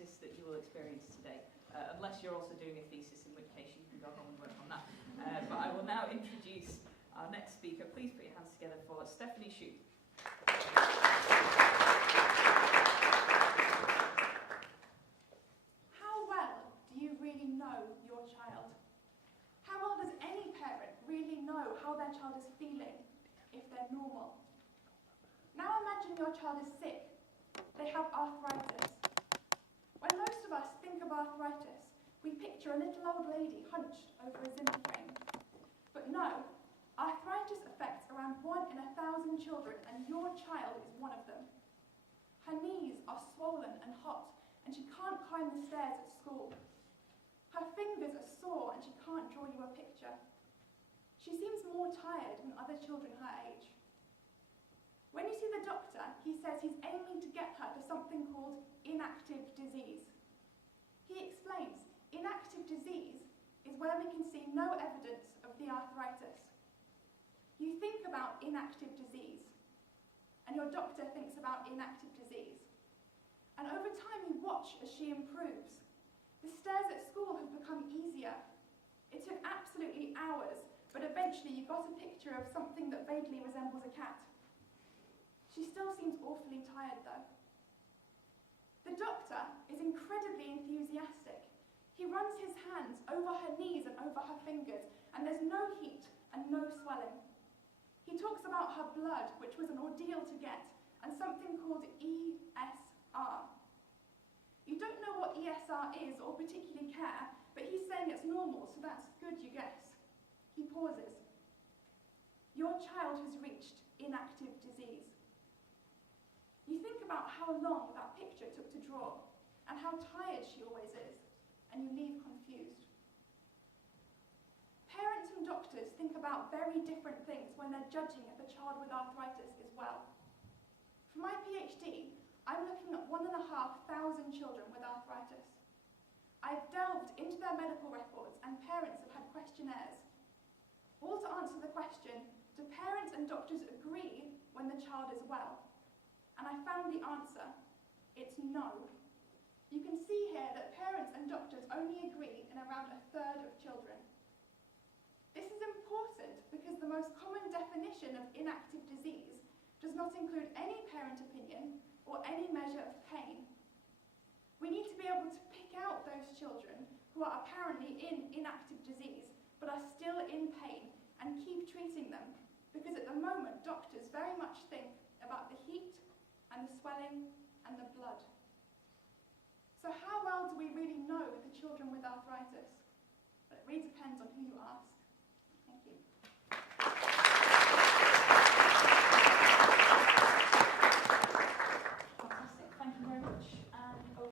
thesis that you will experience today, unless you're also doing a thesis, in which case you can go home and work on that. But I will now introduce our next speaker. Please put your hands together for Stephanie Shoop. How well do you really know your child? How well does any parent really know how their child is feeling if they're normal? Now imagine your child is sick. They have arthritis. When most of us think of arthritis, we picture a little old lady hunched over a Zimmer frame. But no, arthritis affects around 1 in 1,000 children, and your child is one of them. Her knees are swollen and hot, and she can't climb the stairs at school. Her fingers are sore, and she can't draw you a picture. She seems more tired than other children her age. When you see the doctor, he says he's aiming to get her to something called inactive disease. He explains, inactive disease is where we can see no evidence of the arthritis. You think about inactive disease, and your doctor thinks about inactive disease. And over time you watch as she improves. The stairs at school have become easier. It took absolutely hours, but eventually you got a picture of something that vaguely resembles a cat. She still seems awfully tired though. The doctor is incredibly enthusiastic. He runs his hands over her knees and over her fingers, and there's no heat and no swelling. He talks about her blood, which was an ordeal to get, and something called ESR. You don't know what ESR is or particularly care, but he's saying it's normal, so that's good, you guess. He pauses. Your child has reached inactive disease. You think about how long that picture took to draw, and how tired she always is, and you leave confused. Parents and doctors think about very different things when they're judging if a child with arthritis is well. For my PhD, I'm looking at 1,500 children with arthritis. I've delved into their medical records, and parents have had questionnaires, all to answer the question, do parents and doctors agree when the child is well? And I found the answer. It's no. You can see here that parents and doctors only agree in around 1/3 of children. This is important because the most common definition of inactive disease does not include any parent opinion or any measure of pain. We need to be able to pick out those children who are apparently in inactive disease but are still in pain and keep treating them, because at the moment doctors very much think about the heat and the swelling and the blood. So how well do we really know the children with arthritis? Well, it really depends on who you ask.